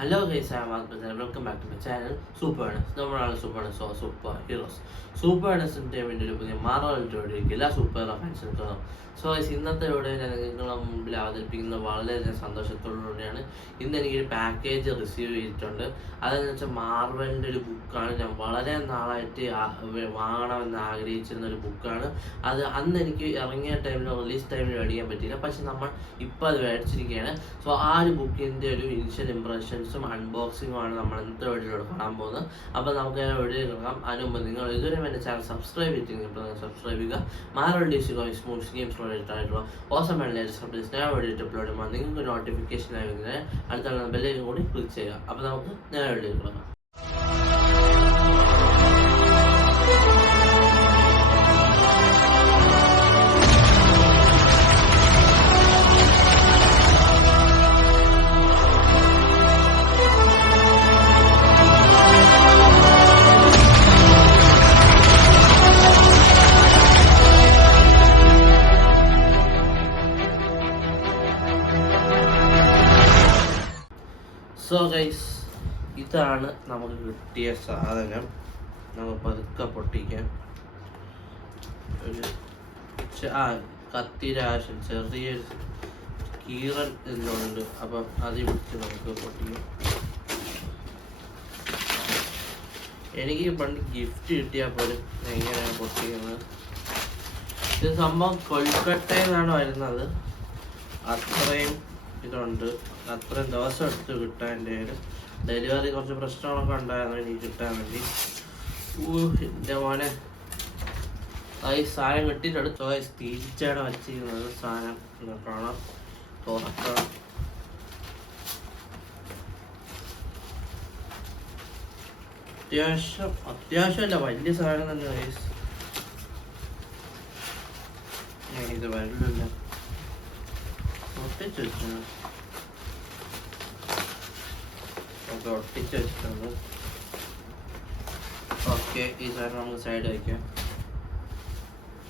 Hello guys, I am Akbar and welcome back to my channel Super Earnest. നമ്മളാണ് super so super heroes. സൂപ്പർ എർണസ്റ്റിൻ്റെ വേണ്ടി ഒരു പുതിയ മാർവലിൻ്റെ വീഡിയോയ്ക്ക് എല്ലാ സൂപ്പർ ഹീറോ ഫാൻസിനും സോ ഇന്നത്തെ വീഡിയോ ഞാൻ നിങ്ങളുടെ മുമ്പിൽ അവതരിപ്പിക്കുന്നത് വളരെയധികം സന്തോഷത്തോടുകൂടിയാണ്. ഇന്ന് എനിക്കൊരു പാക്കേജ് റിസീവ് ചെയ്തിട്ടുണ്ട്. അതെന്ന് വെച്ചാൽ മാർവലിൻ്റെ ഒരു ബുക്കാണ്. ഞാൻ വളരെ നാളായിട്ട് വാങ്ങണമെന്ന് ആഗ്രഹിച്ചിരുന്ന ഒരു ബുക്കാണ്. അത് അന്ന് എനിക്ക് ഇറങ്ങിയ ടൈമിൽ റിലീസ് ടൈമിൽ മേടിക്കാൻ പറ്റിയില്ല, പക്ഷെ നമ്മൾ ഇപ്പോൾ അത് മേടിച്ചിരിക്കുകയാണ്. സോ ആ ഒരു ബുക്കിൻ്റെ ഒരു ഇനിഷ്യൽ ഇംപ്രഷൻസും അൺബോക്സിങ്ങുമാണ് നമ്മൾ ഇന്നത്തെ വീഡിയോയിലൂടെ കാണാൻ പോകുന്നത്. അപ്പോൾ നമുക്ക് വീഡിയോ കാണാം. അതിന് മുമ്പ് നിങ്ങൾ ഇതുവരെ എൻ്റെ ചാനൽ സബ്സ്ക്രൈബ് ചെയ്തിട്ടുണ്ടെങ്കിൽ സബ്സ്ക്രൈബ് ചെയ്യുക. Marvel DC comics movies games related ആയിട്ടുള്ള ഓസം ആൻഡ് ലേറ്റസ്റ്റ് അപ്ഡേറ്റ്സ് ഞാൻ വീഡിയോ അപ്ലോഡ് ചെയ്യുമ്പോൾ നിങ്ങൾക്ക് നോട്ടിഫിക്കേഷൻ ആയിരുന്നതിന് അടുത്തുള്ള ബെല്ലിലും കൂടി ക്ലിക്ക് ചെയ്യുക. അപ്പോൾ നമുക്ക് ഞാൻ വീഡിയോ കാണാം. സോ ഗൈസ്, ഇതാണ് നമുക്ക് കിട്ടിയ സാധനം. നമുക്ക് പതുക്കെ പൊട്ടിക്കാം. ഒരു കത്തിരാശൻ ചെറിയൊരു കീറൽ എല്ലുണ്ട്. അപ്പം അത് വിട്ട് നമുക്ക് പൊട്ടിക്കാം. എനിക്ക് പണ്ട് ഗിഫ്റ്റ് കിട്ടിയാൽ പോലും എങ്ങനെയാണ് പൊട്ടിക്കുന്നത്. ഇത് സംഭവം കൊൽക്കട്ടയിൽ നിന്നാണ് വരുന്നത്. അത്രയും ഇതുണ്ട്, അത്രയും ദിവസം എടുത്ത് കിട്ടാൻ. എൻ്റെ ഡെലിവറി കുറച്ച് പ്രശ്നങ്ങളൊക്കെ ഉണ്ടായിരുന്നു എനിക്ക് കിട്ടാൻ വേണ്ടി. എൻ്റെ മോനെ ഈ സാധനം കിട്ടിയിട്ടുണ്ട്. തിരിച്ചാണ് വച്ചിരിക്കുന്നത്. സാധനം കാണാം, തുറക്കണം. അത്യാവശ്യമല്ല, വലിയ സാധനം തന്നെ ഗൈസ്. ഇത് വരില്ല, ഒട്ടിച്ച് വെച്ചാണ്. ഒട്ടിച്ച് വെച്ചിട്ടുണ്ട്. ഓക്കെ, ഈ സാധനം നമുക്ക് സൈഡ് വയ്ക്കാം.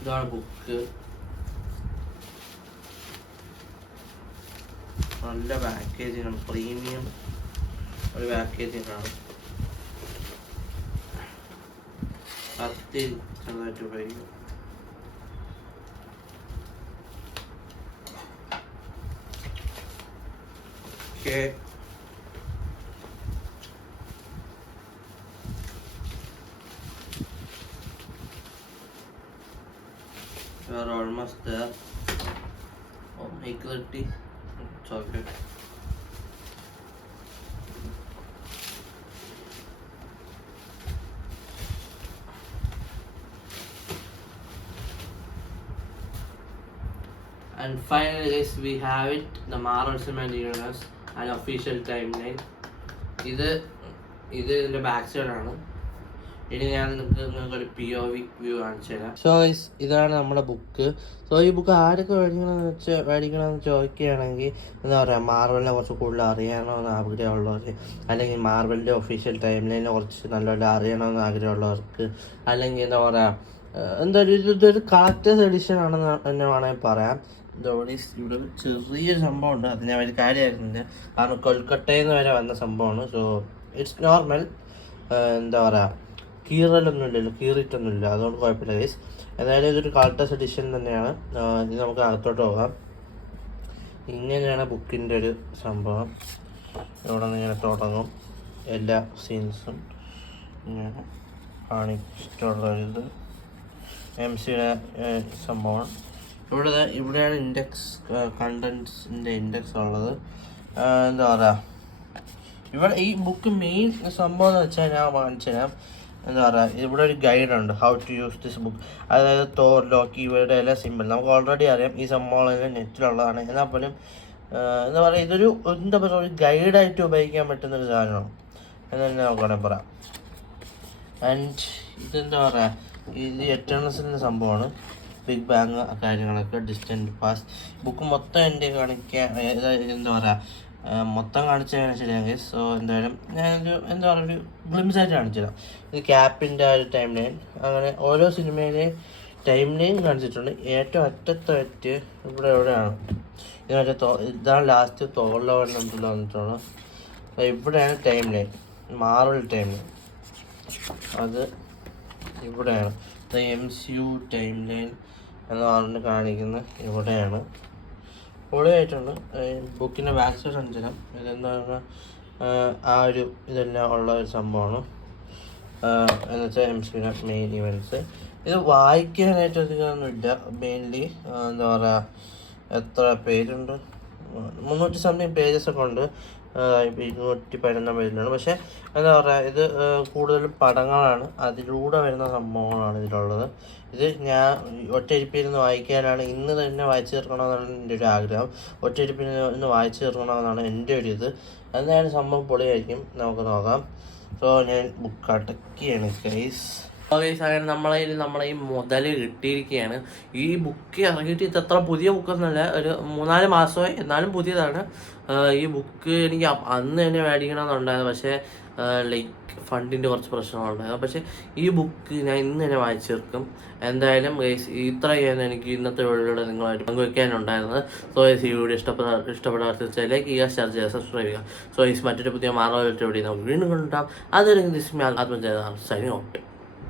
ഇതാണ് ബുക്ക്. നല്ല പാക്കേജിങ്, പ്രീമിയം ഒരു പാക്കേജിങ് ആണ്. കത്തി ചെറുതായിട്ട് ഉപയോഗിക്കും. Okay. We are almost there. Oh, my clarity. It's okay. And finally guys, we have it, the Marvel Cinematic Universe and official timeline. ഇത് ഇതിൻ്റെ ബാക്ക് സൈഡാണ്. ഇനി ഞാൻ നിങ്ങൾക്കൊരു POV വ്യൂ കാണിച്ചു തരാം. സോ ഇതാണ് നമ്മുടെ ബുക്ക്. സോ ഈ ബുക്ക് ആരൊക്കെ മേടിക്കണമെന്ന് ചോദിക്കുകയാണെങ്കിൽ എന്താ പറയുക, മാർവലിനെ കുറച്ച് കൂടുതൽ അറിയണമെന്ന് ആഗ്രഹമുള്ളവർ, അല്ലെങ്കിൽ മാർവലിൻ്റെ ഒഫീഷ്യൽ ടൈംലൈനെ കുറച്ച് നല്ലപോലെ അറിയണമെന്ന് ആഗ്രഹമുള്ളവർക്ക്, അല്ലെങ്കിൽ എന്താ പറയുക, ഇതൊരു കളക്ടേഴ്സ് എഡിഷൻ ആണെന്ന് തന്നെ വേണമെങ്കിൽ പറയാം. ഇവിടെ ചെറിയൊരു സംഭവമുണ്ട്. അത് ഞാൻ ഒരു കാര്യമായിരുന്നില്ല, കാരണം കൊൽക്കട്ടയിൽ നിന്ന് വരെ വന്ന സംഭവമാണ്. So it's normal. എന്താ പറയുക, കീറിയിട്ടൊന്നുമില്ല, അതുകൊണ്ട് കുഴപ്പമില്ല ഗൈസ്. എന്തായാലും ഇതൊരു കളക്ടേഴ്സ് എഡിഷൻ തന്നെയാണ്. ഇത് നമുക്ക് അകത്തോട്ട് പോകാം. ഇങ്ങനെയാണ് ബുക്കിൻ്റെ ഒരു സംഭവം. ഇവിടെ നിന്ന് ഇങ്ങനെ തുടങ്ങും. എല്ലാ സീൻസും ഇങ്ങനെ കാണിച്ചിട്ടുള്ളൊരിത് MCയുടെ സംഭവം. ഇവിടെയാണ് ഇൻഡെക്സ്, കണ്ടൻസിൻ്റെ ഇൻഡെക്സ് ഉള്ളത്. എന്താ പറയുക, ഇവിടെ ഈ ബുക്ക് മെയിൻ സംഭവം എന്ന് വെച്ചാൽ ഞാൻ കാണിച്ചു തരാം. എന്താ പറയുക, ഇവിടെ ഒരു ഗൈഡുണ്ട്, how to use this book. അതായത് തോർ, ലോക്കി, ഇവരുടെ എല്ലാ സിമ്പിൾ നമുക്ക് ഓൾറെഡി അറിയാം. ഈ സംഭവങ്ങളെല്ലാം നെറ്റിലുള്ളതാണ്. എന്നാൽ പോലും എന്താ പറയുക, ഇതൊരു എന്താ പറയുക, ഒരു ഗൈഡായിട്ട് ഉപയോഗിക്കാൻ പറ്റുന്നൊരു സാധനമാണ് എന്ന് തന്നെ നമുക്ക് വേണമെങ്കിൽ പറയാം. ആൻഡ് ഇതെന്താ പറയുക, ഇത് എറ്റേണൽസിൻ്റെ സംഭവമാണ്. ബിഗ് ബാങ് കാര്യങ്ങളൊക്കെ, ഡിസ്റ്റൻറ്റ് പാസ്. ബുക്ക് മൊത്തം എൻ്റെ കാണിക്കാൻ എന്താ പറയുക, മൊത്തം കാണിച്ചതാണ് ശരിയാണ് ഗൈസ്. സോ എന്തായാലും ഞാനൊരു എന്താ പറയുക, ഒരു ഗ്ലിംസായിട്ട് കാണിച്ചു തരാം. ഇത് ക്യാപ്പിൻ്റെ ആ ഒരു ടൈം ലൈൻ, അങ്ങനെ ഓരോ സിനിമയിലെയും ടൈം ലൈൻ കാണിച്ചിട്ടുണ്ട്. ഏറ്റവും അറ്റത്തായിട്ട് ഇവിടെ എവിടെയാണ് ഇതാണ് ലാസ്റ്റ് തോളിലോ വന്നിട്ടുള്ളത്. ഇവിടെയാണ് time line, Marvel time line. അത് ഇവിടെയാണ് MCU ടൈം ലൈൻ എന്ന് പറഞ്ഞ് കാണിക്കുന്നത്. ഇവിടെയാണ് പൊളിയായിട്ടുണ്ട്. ബുക്കിൻ്റെ ബാക്ക് സൈഡ് സഞ്ചരം ഇതെന്താ പറഞ്ഞാൽ ആ ഒരു ഇതെല്ലാം ഉള്ള ഒരു സംഭവമാണ്. എന്ന് വെച്ചാൽ MCUവിൻ്റെ മെയിൻ ഇവൻറ്റ്സ്. ഇത് വായിക്കാനായിട്ട് അധികമൊന്നുമില്ല. മെയിൻലി എന്താ പറയുക, എത്ര പേജുണ്ട്, 300 സംതിങ് പേജസൊക്കെ ഉണ്ട്. 211 പേജിലാണ്. പക്ഷേ എന്താ പറയുക, ഇത് കൂടുതലും പടങ്ങളാണ്, അതിലൂടെ വരുന്ന സംഭവങ്ങളാണ് ഇതിലുള്ളത്. ഇത് ഞാൻ ഒറ്റയിരിപ്പിരുന്ന് വായിക്കാനാണ്, ഇന്ന് തന്നെ വായിച്ചു തീർക്കണമെന്നാണ് എൻ്റെ ഒരു ആഗ്രഹം. ഒറ്റയിരിപ്പിരുന്ന് വായിച്ചു തീർക്കണമെന്നാണ് എൻ്റെ ഒരു ഇത്. എന്തായാലും സംഭവം പൊളിയായിരിക്കും, നമുക്ക് നോക്കാം. സോ ഞാൻ ബുക്ക് അടക്കിയാണ് ഗൈസ്. അങ്ങനെ നമ്മളെ ഈ മുതൽ കിട്ടിയിരിക്കുകയാണ്. ഈ ബുക്ക് ഇറങ്ങിയിട്ട് ഇത് എത്ര പുതിയ ബുക്കൊന്നുമല്ല, ഒരു 3-4 മാസമായി, എന്നാലും പുതിയതാണ്. ഈ ബുക്ക് എനിക്ക് അന്ന് തന്നെ മേടിക്കണമെന്നുണ്ടായിരുന്നു, പക്ഷേ ലൈക്ക് ഫണ്ടിൻ്റെ കുറച്ച് പ്രശ്നങ്ങളുണ്ടായിരുന്നു. പക്ഷേ ഈ ബുക്ക് ഞാൻ ഇന്ന് തന്നെ വായിച്ചു തീർക്കും. എന്തായാലും ഇത്രയാണ് എനിക്ക് ഇന്നത്തെ വീഡിയോയിലൂടെ നിങ്ങളായിട്ട് പങ്കുവയ്ക്കാനുണ്ടായിരുന്നത്. സോ ഈ വീഡിയോ ഇഷ്ടപ്പെടാത്ത തീർച്ചയായും ലൈക്ക് ചെയ്യുക, ഷെയർ ചെയ്യുക, സബ്സ്ക്രൈബ് ചെയ്യുക. സോ മറ്റൊരു പുതിയ മാർവൽ വീഡിയോ നമുക്ക് വീണ്ടും കണ്ടാം. അതൊരു ആത്മജയ സൈനിങ് ഔട്ട്.